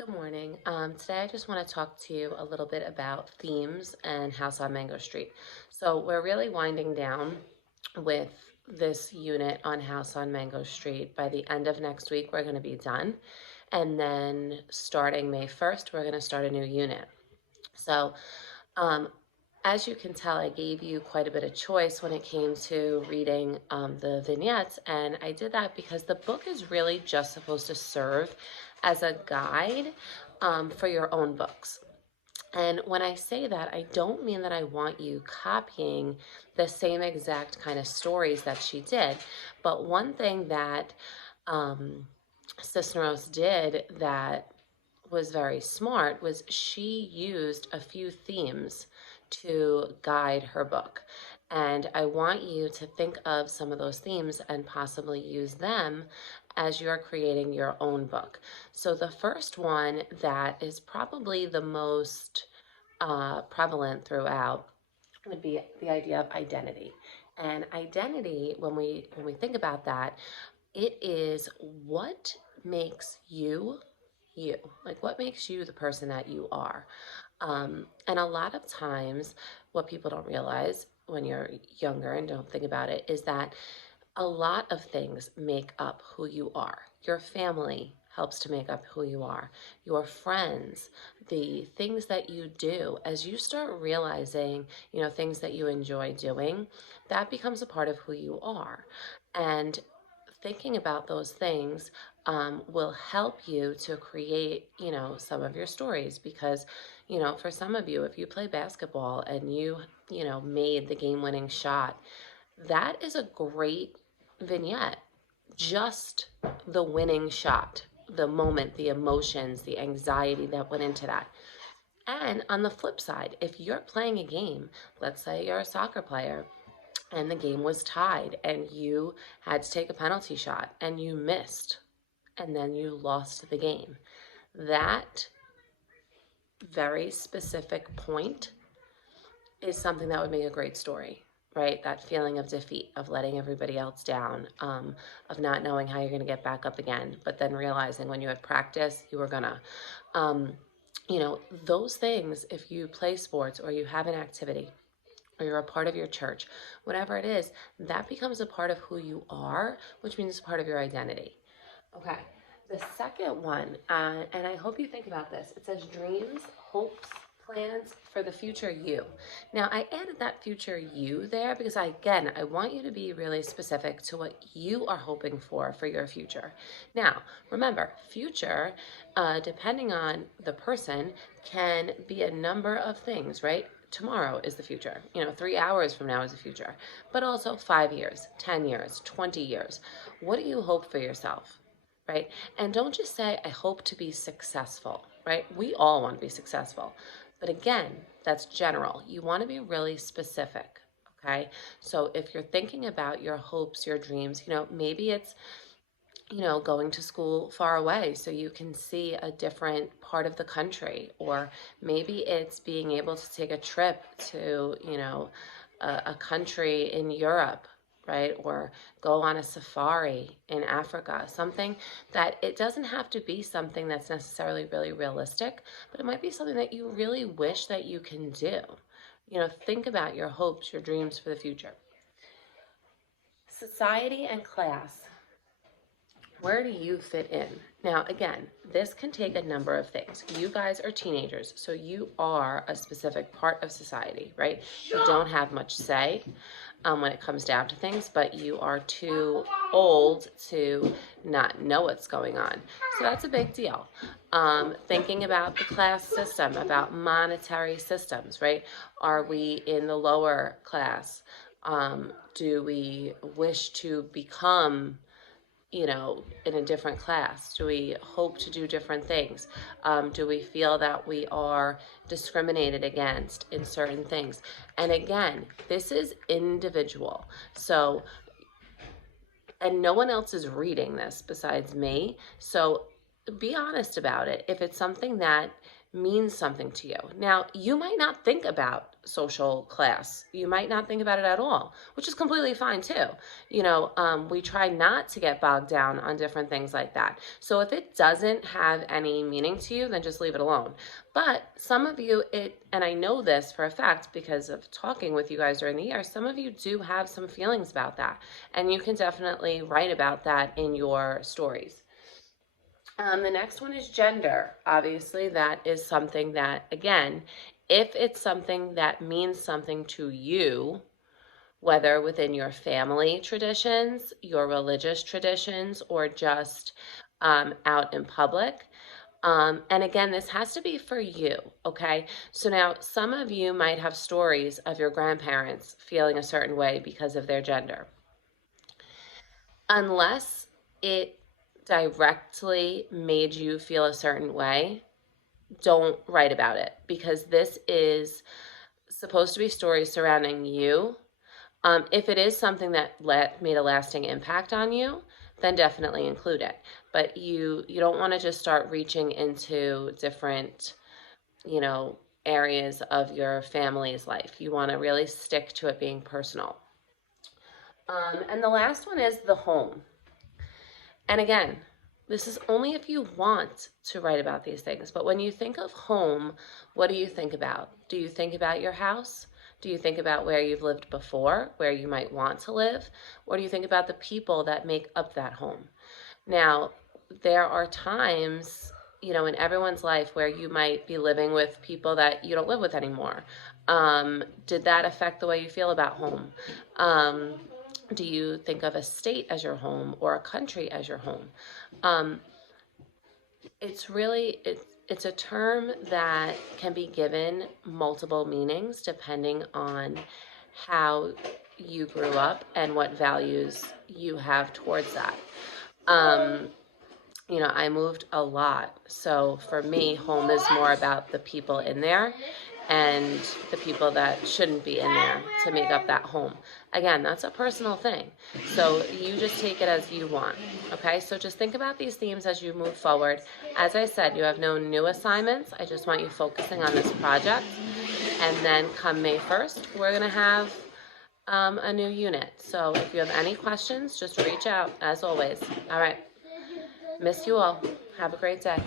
Good morning. Today I just want to talk to you a little bit about themes and House on Mango Street. So we're really winding down with this unit on House on Mango Street. By the end of next week, we're going to be done. And then starting May 1st, we're going to start a new unit. So um, as you can tell, I gave you quite a bit of choice when it came to reading the vignettes, and I did that because the book is really just supposed to serve as a guide for your own books. And when I say that, I don't mean that I want you copying the same exact kind of stories that she did, but one thing that Cisneros did that was very smart was she used a few themes to guide her book. And I want you to think of some of those themes and possibly use them as you're creating your own book. So the first one that is probably the most prevalent throughout would be the idea of identity. And identity, when we think about that, it is what makes you you, like what makes you the person that you are. And a lot of times, what people don't realize when you're younger and don't think about it is that a lot of things make up who you are. Your family helps to make up who you are. Your friends, the things that you do, as you start realizing, things that you enjoy doing, that becomes a part of who you are. And thinking about those things will help you to create, some of your stories because, for some of you, if you play basketball and you made the game-winning shot, that is a great vignette. Just the winning shot, the moment, the emotions, the anxiety that went into that. And on the flip side, if you're playing a game, let's say you're a soccer player and the game was tied and you had to take a penalty shot and you missed and then you lost the game. That very specific point is something that would make a great story, right? That feeling of defeat, of letting everybody else down, of not knowing how you're going to get back up again, but then realizing when you had practice, you were gonna. Um, those things, if you play sports or you have an activity, or you're a part of your church, whatever it is, that becomes a part of who you are, which means it's part of your identity. Okay. The second one, and I hope you think about this, it says dreams, hopes, plans for the future you. Now, I added that future you there because, I want you to be really specific to what you are hoping for your future. Now, remember, future, depending on the person, can be a number of things, right? Tomorrow is the future. 3 hours from now is the future. But also 5 years, 10 years, 20 years. What do you hope for yourself? Right? And don't just say, I hope to be successful, right? We all want to be successful. But again, that's general. You want to be really specific, okay? So if you're thinking about your hopes, your dreams, maybe it's, going to school far away so you can see a different part of the country, or maybe it's being able to take a trip to, a country in Europe, right? Or go on a safari in Africa, something that it doesn't have to be something that's necessarily really realistic, but it might be something that you really wish that you can do. Think about your hopes, your dreams for the future. Society and class. Where do you fit in? Now, again, this can take a number of things. You guys are teenagers, so you are a specific part of society, right? You don't have much say when it comes down to things, but you are too old to not know what's going on. So that's a big deal. Thinking about the class system, about monetary systems, right? Are we in the lower class? Do we wish to become in a different class? Do we hope to do different things? Do we feel that we are discriminated against in certain things? And again, this is individual. So, and no one else is reading this besides me. So be honest about it. If it's something that means something to you. Now, you might not think about social class. You might not think about it at all, which is completely fine too. We try not to get bogged down on different things like that. So if it doesn't have any meaning to you, then just leave it alone. But some of you, and I know this for a fact because of talking with you guys during the year, some of you do have some feelings about that. And you can definitely write about that in your stories. The next one is gender. Obviously, that is something that, again, if it's something that means something to you, whether within your family traditions, your religious traditions, or just out in public. And again, this has to be for you, okay? So now some of you might have stories of your grandparents feeling a certain way because of their gender. Unless it directly made you feel a certain way, don't write about it, because this is supposed to be stories surrounding you. If it is something that made a lasting impact on you, then definitely include it. But you don't want to just start reaching into different, areas of your family's life. You want to really stick to it being personal. And the last one is the home. And again, this is only if you want to write about these things. But when you think of home, what do you think about? Do you think about your house? Do you think about where you've lived before, where you might want to live? Or do you think about the people that make up that home? Now, there are times, in everyone's life where you might be living with people that you don't live with anymore. Did that affect the way you feel about home? Do you think of a state as your home or a country as your home? It's a term that can be given multiple meanings depending on how you grew up and what values you have towards that. I moved a lot. So for me, home is more about the people in there and the people that shouldn't be in there to make up that home. Again, that's a personal thing. So you just take it as you want. Okay, so just think about these themes as you move forward. As I said, you have no new assignments. I just want you focusing on this project. And then come May 1st, we're going to have a new unit. So if you have any questions, just reach out as always. All right. Miss you all. Have a great day.